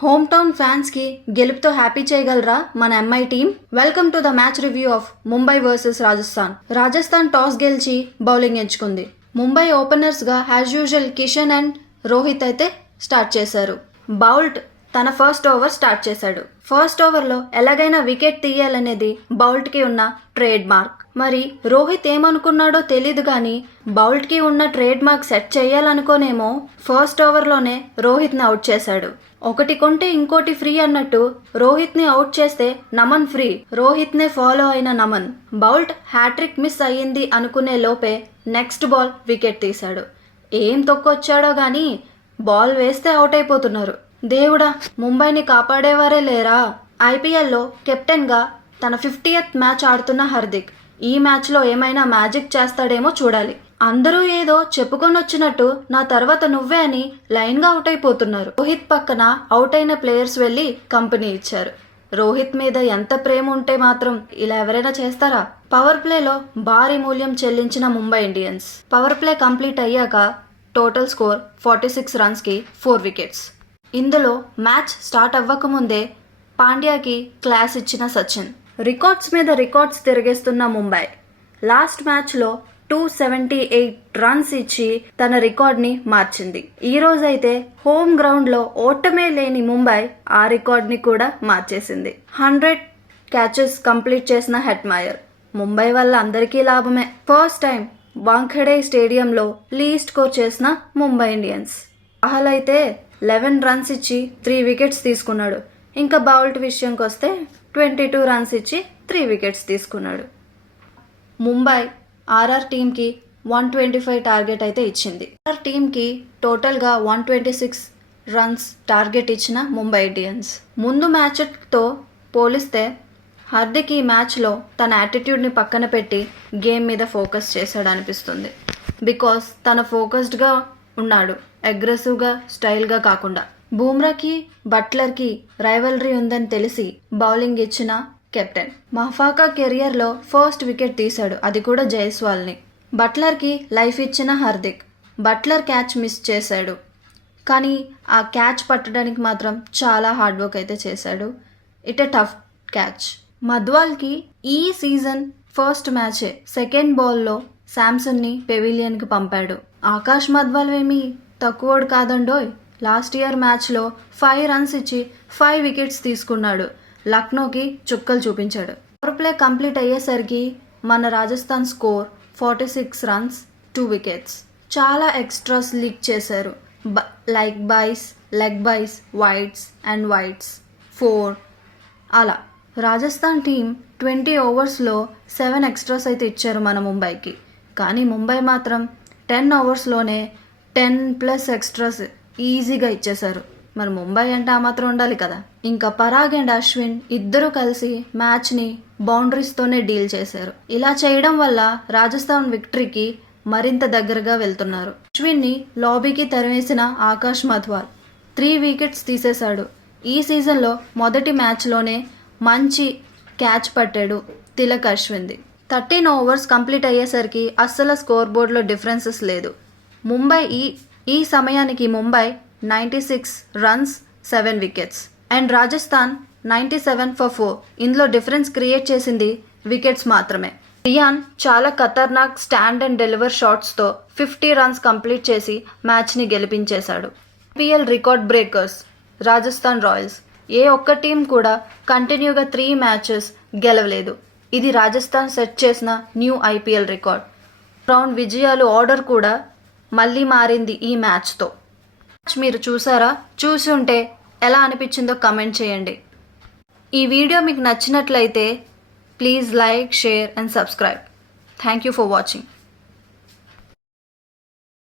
Home town fans కి గెలుపుతో happy చేయగలరా మన MI team? Welcome to the match review of Mumbai versus Rajasthan. Rajasthan toss గెలిచి bowling ఎంచుకుంది. ముంబై ఓపెనర్స్ గా as usual Kishan and Rohit అయితే స్టార్ట్ చేశారు. బౌల్ట్ తన ఫస్ట్ ఓవర్ స్టార్ట్ చేశాడు. ఫస్ట్ ఓవర్ లో ఎలాగైనా వికెట్ తీయాలనేది బౌల్ట్ కి ఉన్న ట్రేడ్ మార్క్. మరి రోహిత్ ఏమనుకున్నాడో తెలీదు గాని బౌల్ట్ కి ఉన్న ట్రేడ్ మార్క్ సెట్ చేయాలనుకోనేమో ఫస్ట్ ఓవర్ లోనే రోహిత్ ని అవుట్ చేశాడు. ఒకటి కొంటే ఇంకోటి ఫ్రీ అన్నట్టు రోహిత్ ని అవుట్ చేస్తే నమన్ ఫ్రీ. రోహిత్ నే ఫాలో అయిన నమన్ బౌల్ట్ హ్యాట్రిక్ మిస్ అయ్యింది అనుకునే లోపే నెక్స్ట్ బాల్ వికెట్ తీశాడు. ఏం తొక్కొచ్చాడో గాని బాల్ వేస్తే అవుట్ అయిపోతున్నారు. దేవుడా, ముంబైని కాపాడేవారే లేరా? ఐపీఎల్లో కెప్టెన్ గా తన 50th మ్యాచ్ ఆడుతున్న హార్దిక్ ఈ మ్యాచ్ లో ఏమైనా మ్యాజిక్ చేస్తాడేమో చూడాలి. అందరూ ఏదో చెప్పుకొని వచ్చినట్టు నా తర్వాత నువ్వే అని లైన్ గా అవుట్ అయిపోతున్నారు. రోహిత్ పక్కన అవుట్ అయిన ప్లేయర్స్ వెళ్లి కంపెనీ ఇచ్చారు. రోహిత్ మీద ఎంత ప్రేమ ఉంటే మాత్రం ఇలా ఎవరైనా చేస్తారా? పవర్ ప్లేలో భారీ మూల్యం చెల్లించిన Mumbai Indians. Power play complete అయ్యాక టోటల్ స్కోర్ 46 రన్స్ కి 4 వికెట్స్. ఇందులో మ్యాచ్ స్టార్ట్ అవ్వకముందే పాండ్యాకి క్లాస్ ఇచ్చిన సచిన్. రికార్డ్స్ మీద రికార్డ్స్ తిరిగేస్తున్న ముంబై లాస్ట్ మ్యాచ్ లో 278 రన్స్ ఇచ్చి తన రికార్డ్ ని మార్చింది. ఈ రోజైతే హోమ్ గ్రౌండ్ లో ఓటమే లేని ముంబై ఆ రికార్డ్ ని కూడా మార్చేసింది. 100 క్యాచెస్ కంప్లీట్ చేసిన హెట్మయర్. ముంబై వల్ల అందరికీ లాభమే. ఫస్ట్ టైం వాంఖడే స్టేడియంలో లీడ్ స్కోర్ చేసిన ముంబై ఇండియన్స్. రాహుల్ అయితే 11 రన్స్ ఇచ్చి 3 వికెట్స్ తీసుకున్నాడు. ఇంకా బౌల్ట్ విషయంకి వస్తే 22 రన్స్ ఇచ్చి 3 వికెట్స్ తీసుకున్నాడు. ముంబై ఆర్ఆర్ టీంకి 125 టార్గెట్ అయితే ఇచ్చింది. ఆర్ఆర్ టీంకి టోటల్గా 126 రన్స్ టార్గెట్ ఇచ్చిన ముంబై ఇండియన్స్. ముందు మ్యాచ్తో పోలిస్తే హార్దిక్ ఈ మ్యాచ్లో తన యాటిట్యూడ్ని పక్కన పెట్టి గేమ్ మీద ఫోకస్ చేశాడు అనిపిస్తుంది. బికాస్ తన ఫోకస్డ్గా ఉన్నాడు, అగ్రెసివ్గా స్టైల్గా కాకుండా. బూమ్రాకి బట్లర్కి రైవలరీ ఉందని తెలిసి బౌలింగ్ ఇచ్చిన కెప్టెన్. మహాఫాకా కెరియర్లో ఫస్ట్ వికెట్ తీశాడు, అది కూడా జైస్వాల్ని. బట్లర్కి లైఫ్ ఇచ్చిన హార్దిక్. బట్లర్ క్యాచ్ మిస్ చేశాడు, కానీ ఆ క్యాచ్ పట్టడానికి మాత్రం చాలా హార్డ్ వర్క్ అయితే చేశాడు. It a tough catch. మధ్వాల్కి ఈ సీజన్ ఫస్ట్ మ్యాచే సెకండ్ బాల్లో శాంసన్ని పెవిలియన్కి పంపాడు. ఆకాష్ మధ్వాల్ ఏమీ తక్కువడు కాదండోయ్. లాస్ట్ ఇయర్ మ్యాచ్లో 5 రన్స్ ఇచ్చి 5 వికెట్స్ తీసుకున్నాడు. లక్నోకి చుక్కలు చూపించాడు. పవర్ ప్లే కంప్లీట్ అయ్యేసరికి మన రాజస్థాన్ స్కోర్ 46 రన్స్ 2 వికెట్స్. చాలా ఎక్స్ట్రాస్ లీక్ చేశారు. Like byes, leg byes, wides and wides 4 అలా. రాజస్థాన్ టీం 20 ఓవర్స్లో 7 ఎక్స్ట్రాస్ అయితే ఇచ్చారు మన ముంబైకి. కానీ ముంబై మాత్రం 10 ఓవర్స్లోనే 10+ ఎక్స్ట్రాస్ ఈజీగా ఇచ్చేశారు. మరి ముంబై అంటే ఆ మాత్రం ఉండాలి కదా. ఇంకా పరాగ్ అండ్ అశ్విన్ ఇద్దరు కలిసి మ్యాచ్ని బౌండరీస్తోనే డీల్ చేశారు. ఇలా చేయడం వల్ల రాజస్థాన్ విక్టరీకి మరింత దగ్గరగా వెళ్తున్నారు. అశ్విన్ని లాబీకి తరిమేసిన ఆకాష్ మధ్వాల్ 3 వికెట్స్ తీసేశాడు. ఈ సీజన్లో మొదటి మ్యాచ్లోనే మంచి క్యాచ్ పట్టాడు తిలక్ అశ్విన్ది. 13 ఓవర్స్ కంప్లీట్ అయ్యేసరికి అస్సలు స్కోర్ బోర్డులో డిఫరెన్సెస్ లేదు. ముంబై ఈ సమయానికి Mumbai 96 runs 7 wickets and Rajasthan 97 for 4. ఇందులో డిఫరెన్స్ క్రియేట్ చేసింది వికెట్స్ మాత్రమే. రియాన్ చాలా ఖతర్నాక్ స్టాండ్ అండ్ డెలివర్ షాట్స్తో 50 రన్స్ కంప్లీట్ చేసి మ్యాచ్ని గెలిపించేశాడు. IPL record breakers Rajasthan Royals. ఏ ఒక్క టీం కూడా కంటిన్యూగా 3 మ్యాచెస్ గెలవలేదు. ఇది రాజస్థాన్ సెట్ చేసిన న్యూ ఐపీఎల్ రికార్డ్. రౌండ్ విజయాలు ఆర్డర్ కూడా మళ్ళీ మారింది ఈ మ్యాచ్తో. మీరు చూసారా? చూసి ఉంటే ఎలా అనిపించిందో కమెంట్ చేయండి. ఈ వీడియో మీకు నచ్చినట్లయితే please like, share and subscribe. Thank you for watching.